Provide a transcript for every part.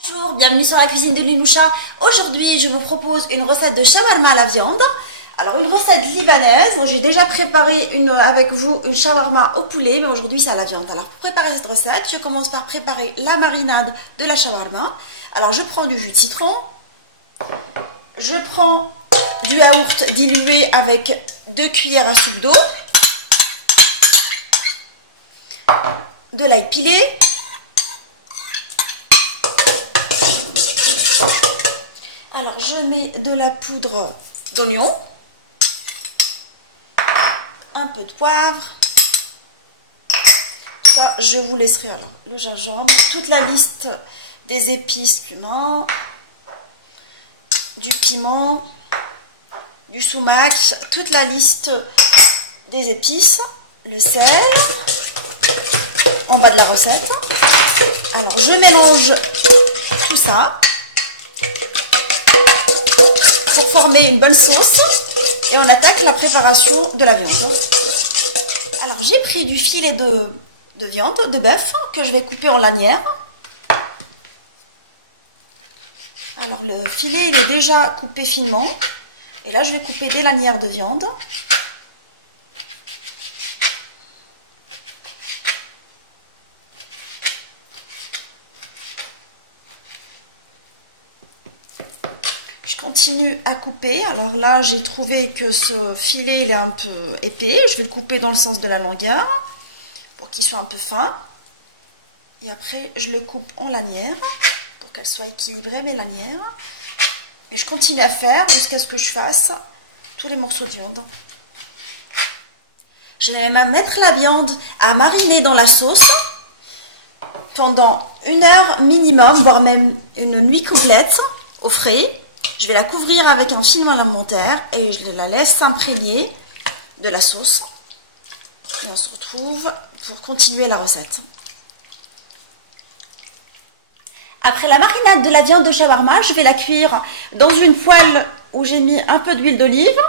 Bonjour, bienvenue sur la cuisine de Linoucha. Aujourd'hui, je vous propose une recette de shawarma à la viande. Alors, une recette libanaise. J'ai déjà préparé avec vous une shawarma au poulet, mais aujourd'hui, c'est à la viande. Alors, pour préparer cette recette, je commence par préparer la marinade de la shawarma. Alors, je prends du jus de citron. Je prends du yaourt dilué avec 2 cuillères à soupe d'eau. De l'ail pilé. Alors, je mets de la poudre d'oignon, un peu de poivre. Ça, je vous laisserai alors le gingembre, toute la liste des épices cumin, du piment, du sumac, toute la liste des épices, le sel, en bas de la recette. Alors, je mélange tout ça pour former une bonne sauce et on attaque la préparation de la viande. Alors j'ai pris du filet de viande, de bœuf, que je vais couper en lanières. Alors le filet il est déjà coupé finement et là je vais couper des lanières de viande. Continue à couper. Alors là j'ai trouvé que ce filet il est un peu épais, je vais le couper dans le sens de la longueur pour qu'il soit un peu fin et après je le coupe en lanières pour qu'elle soit équilibrée mes lanières et je continue à faire jusqu'à ce que je fasse tous les morceaux de viande. Je vais même mettre la viande à mariner dans la sauce pendant 1 heure minimum, voire même une nuit complète au frais. Je vais la couvrir avec un film alimentaire et je la laisse s'imprégner de la sauce. Et on se retrouve pour continuer la recette. Après la marinade de la viande de shawarma, je vais la cuire dans une poêle où j'ai mis un peu d'huile d'olive,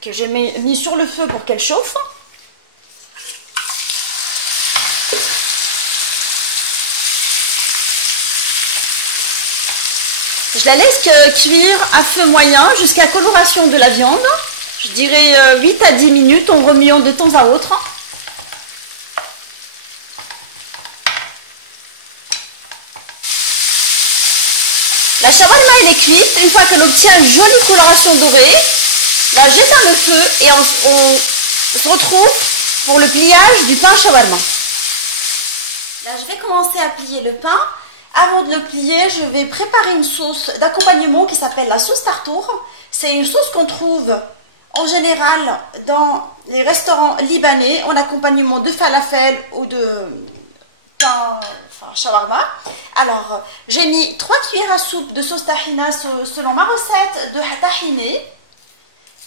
que j'ai mis sur le feu pour qu'elle chauffe. Je la laisse cuire à feu moyen jusqu'à coloration de la viande. Je dirais 8 à 10 minutes en remuant de temps à autre. La shawarma elle est cuite. Une fois qu'elle obtient une jolie coloration dorée, là j'éteins le feu et on se retrouve pour le pliage du pain shawarma. Là je vais commencer à plier le pain. Avant de le plier, je vais préparer une sauce d'accompagnement qui s'appelle la sauce tartour. C'est une sauce qu'on trouve en général dans les restaurants libanais en accompagnement de falafel ou de pain, enfin shawarma. Alors, j'ai mis 3 cuillères à soupe de sauce tahina selon ma recette de tahiné.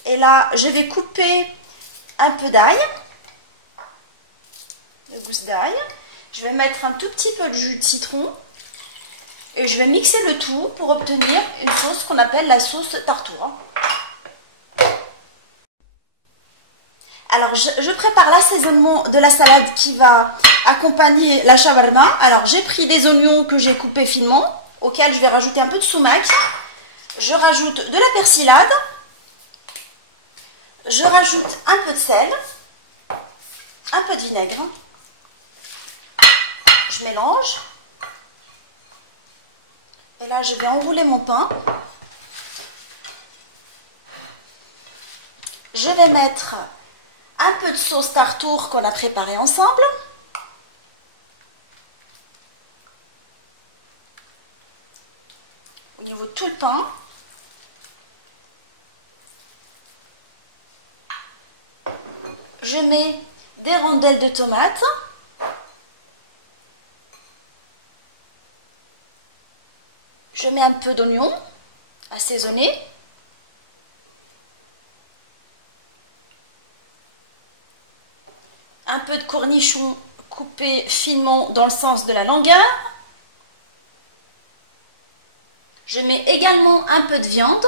Et là, je vais couper un peu d'ail, de gousse d'ail. Je vais mettre un tout petit peu de jus de citron. Et je vais mixer le tout pour obtenir une sauce qu'on appelle la sauce tartour. Alors, je prépare l'assaisonnement de la salade qui va accompagner la shawarma. Alors, j'ai pris des oignons que j'ai coupés finement, auxquels je vais rajouter un peu de sumac. Je rajoute de la persillade. Je rajoute un peu de sel, un peu de vinaigre. Je mélange. Et là, je vais enrouler mon pain. Je vais mettre un peu de sauce tartour qu'on a préparée ensemble. Au niveau de tout le pain. Je mets des rondelles de tomates. Je mets un peu d'oignon assaisonné. Un peu de cornichons coupés finement dans le sens de la longueur. Je mets également un peu de viande.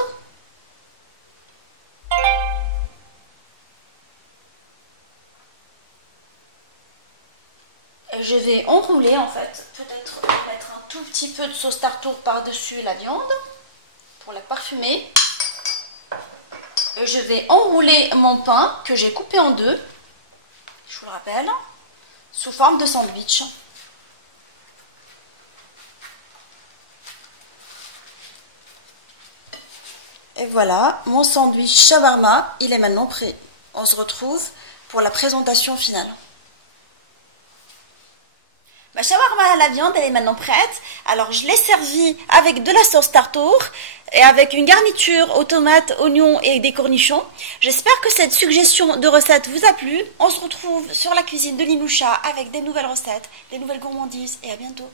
Et je vais enrouler en fait, peut-être mettre un tout petit peu de sauce tartare par-dessus la viande pour la parfumer. Et je vais enrouler mon pain que j'ai coupé en deux, je vous le rappelle, sous forme de sandwich. Et voilà, mon sandwich shawarma, il est maintenant prêt. On se retrouve pour la présentation finale. Ma shawarma à la viande, elle est maintenant prête. Alors, je l'ai servie avec de la sauce tartare et avec une garniture aux tomates, oignons et des cornichons. J'espère que cette suggestion de recette vous a plu. On se retrouve sur la cuisine de Linoucha avec des nouvelles recettes, des nouvelles gourmandises et à bientôt.